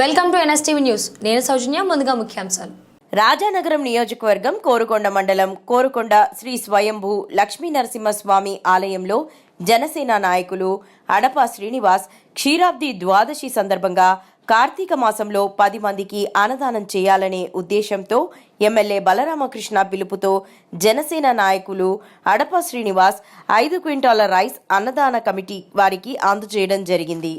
Welcome to NSTV news. నేను సౌజన్య. ముందుగా ముఖ్యాంశాలు. రాజానగరం నియోజకవర్గం కోరుకొండ మండలం కోరుకొండ శ్రీ స్వయంభూ లక్ష్మీ నరసింహస్వామి ఆలయంలో జనసేన నాయకులు అడప శ్రీనివాస్ క్షీరాబ్ది ద్వాదశి సందర్భంగా కార్తీక మాసంలో 10 మందికి అన్నదానం చేయాలనే ఉద్దేశంతో ఎమ్మెల్యే బలరామకృష్ణ పిలుపుతో జనసేన నాయకులు అడప శ్రీనివాస్ 5 క్వింటాల రైస్ అన్నదాన కమిటీ వారికి అందజేయడం జరిగింది.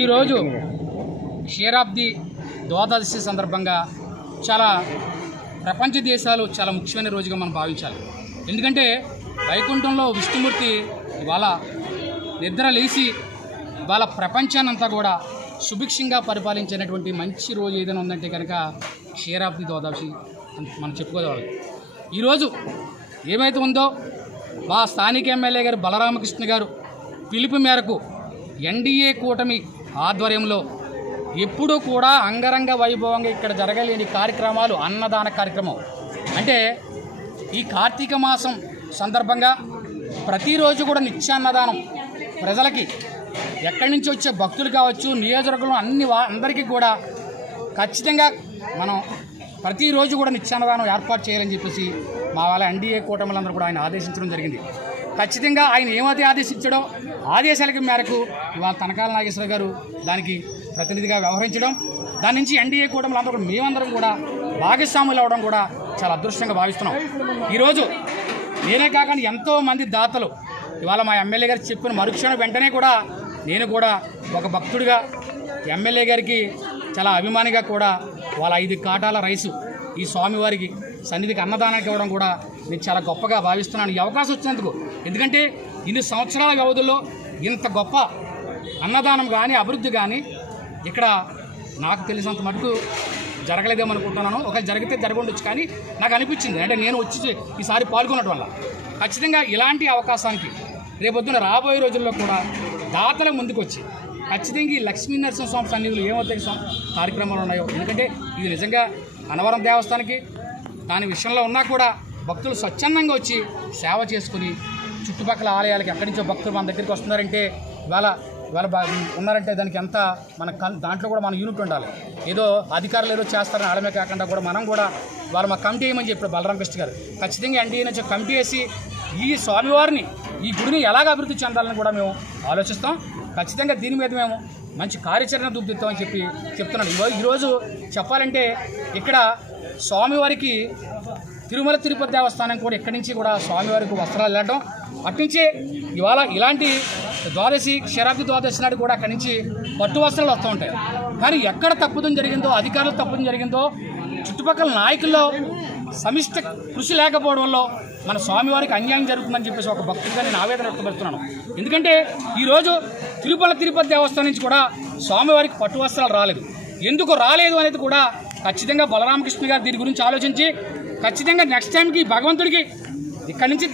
ఈరోజు క్షీరాబ్ది ద్వాదశి సందర్భంగా చాలా ప్రపంచ దేశాలు చాలా ముఖ్యమైన రోజుగా మనం భావించాలి. ఎందుకంటే వైకుంఠంలో విష్ణుమూర్తి ఇవాళ నిద్ర లేచి ఇవాళ ప్రపంచాన్నంతా కూడా సుభిక్షంగా పరిపాలించినటువంటి మంచి రోజు ఏదైనా ఉందంటే కనుక క్షీరాబ్ది ద్వాదశి మనం చెప్పుకోవాలి. ఈరోజు ఏమైతే ఉందో మా స్థానిక ఎమ్మెల్యే గారు బలరామకృష్ణ గారు పిలుపు మేరకు ఎన్డీఏ కూటమి ఆధ్వర్యంలో ఎప్పుడూ కూడా అంగరంగ వైభవంగా ఇక్కడ జరగలేని కార్యక్రమాలు అన్నదాన కార్యక్రమం. అంటే ఈ కార్తీక మాసం సందర్భంగా ప్రతిరోజు కూడా నిత్యాన్నదానం ప్రజలకి ఎక్కడి నుంచి వచ్చే భక్తులు కావచ్చు, నియోజకవర్గంలో అందరికీ కూడా ఖచ్చితంగా మనం ప్రతిరోజు కూడా నిత్యాన్నదానం ఏర్పాటు చేయాలని చెప్పేసి మా వాళ్ళ ఎన్డీఏ కూటమిలందరూ కూడా ఆయన ఆదేశించడం జరిగింది. ఖచ్చితంగా ఆయన ఏమైతే ఆదేశించడో ఆదేశాల మేరకు ఇవాళ తనకాల నాగేశ్వర గారు దానికి ప్రతినిధిగా వ్యవహరించడం, దాని నుంచి ఎన్డీఏ కూటమిలందరూ కూడా మేమందరం కూడా భాగస్వాములు అవ్వడం కూడా చాలా అదృష్టంగా భావిస్తున్నాం. ఈరోజు నేనే కాకుండా ఎంతోమంది దాతలు ఇవాళ మా ఎమ్మెల్యే గారు చెప్పిన మరుక్షణం వెంటనే కూడా నేను కూడా ఒక భక్తుడిగా ఎమ్మెల్యే గారికి చాలా అభిమానిగా కూడా వాళ్ళ 5 కాటాల రైసు ఈ స్వామివారికి సన్నిధికి అన్నదానానికి ఇవ్వడం కూడా నేను చాలా గొప్పగా భావిస్తున్నాను ఈ అవకాశం వచ్చినందుకు. ఎందుకంటే ఇన్ని సంవత్సరాల వ్యవధిలో ఇంత గొప్ప అన్నదానం కానీ అభివృద్ధి కానీ ఇక్కడ నాకు తెలిసినంత మటుకు జరగలేదేమనుకుంటున్నాను. ఒకవేళ జరిగితే జరగండొచ్చు, కానీ నాకు అనిపించింది అంటే నేను వచ్చి ఈసారి పాల్గొనడం వల్ల ఖచ్చితంగా ఇలాంటి అవకాశానికి రేపొద్దున రాబోయే రోజుల్లో కూడా దాతల ముందుకు వచ్చి ఖచ్చితంగా ఈ లక్ష్మీ నరసింహస్వామి సన్నిధులు ఏమైతే కార్యక్రమాలు ఉన్నాయో, ఎందుకంటే ఇది నిజంగా అనవరం దేవస్థానానికి దాని విషయంలో ఉన్నా కూడా భక్తులు స్వచ్ఛందంగా వచ్చి సేవ చేసుకుని చుట్టుపక్కల ఆలయాలకి ఎక్కడి నుంచో భక్తులు మన దగ్గరికి వస్తున్నారంటే ఇవాళ ఉన్నారంటే దానికి ఎంత మన దాంట్లో కూడా మన యూనిట్ ఉండాలి. ఏదో అధికారులు ఏదో చేస్తారని ఆడమే కాకుండా కూడా మనం కూడా వాళ్ళు మా కమిటీ వేయమని చెప్పారు బలరామకృష్ణ గారు. ఖచ్చితంగా ఎన్డీఏ నుంచి కమిటీ వేసి ఈ స్వామివారిని ఈ గుడిని ఎలాగ అభివృద్ధి చెందాలని కూడా మేము ఆలోచిస్తాం. ఖచ్చితంగా దీని మీద మేము మంచి కార్యాచరణ రూపుదిద్దామని చెప్తున్నాను. ఈరోజు చెప్పాలంటే ఇక్కడ స్వామివారికి తిరుమల తిరుపతి దేవస్థానం కూడా ఇక్కడి నుంచి కూడా స్వామివారికి వస్త్రాలు వెళ్ళడం, అట్నుంచి ఇవాళ ఇలాంటి ద్వాదశి క్షీరాబ్ది ద్వాదశి నాడు కూడా అక్కడి నుంచి పట్టు వస్త్రాలు వస్తూ ఉంటాయి. కానీ ఎక్కడ తప్పుదం జరిగిందో, అధికారులు తప్పుదం జరిగిందో, చుట్టుపక్కల నాయకుల్లో సమిష్టి కృషి లేకపోవడం వల్ల మన స్వామివారికి అన్యాయం జరుగుతుందని చెప్పేసి ఒక భక్తుడిగా నేను ఆవేదన వ్యక్తపరుస్తున్నాను. ఎందుకంటే ఈరోజు తిరుమల తిరుపతి దేవస్థానం నుంచి కూడా స్వామివారికి పట్టు వస్త్రాలు రాలేదు. ఎందుకు రాలేదు అనేది కూడా ఖచ్చితంగా బలరామకృష్ణ గారు దీని గురించి ఆలోచించి ఖచ్చితంగా నెక్స్ట్ టైంకి భగవంతుడికి ఇక్కడి నుంచి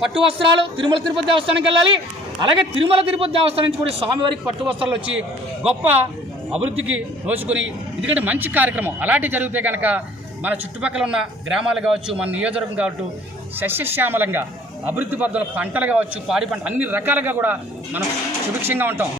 పట్టు వస్త్రాలు తిరుమల తిరుపతి దేవస్థానానికి వెళ్ళాలి. అలాగే తిరుమల తిరుపతి దేవస్థానం నుంచి కూడా స్వామివారికి పట్టు వస్త్రాలు వచ్చి గొప్ప అభివృద్ధికి నోచుకొని, ఎందుకంటే మంచి కార్యక్రమం అలాంటివి జరిగితే కనుక మన చుట్టుపక్కల ఉన్న గ్రామాలు కావచ్చు, మన నియోజకవర్గం కావచ్చు సస్యశ్యామలంగా అభివృద్ధి పద్ధతుల పంటలు కావచ్చు, పాడి పంట అన్ని రకాలుగా కూడా మనం సుభిక్షంగా ఉంటాం.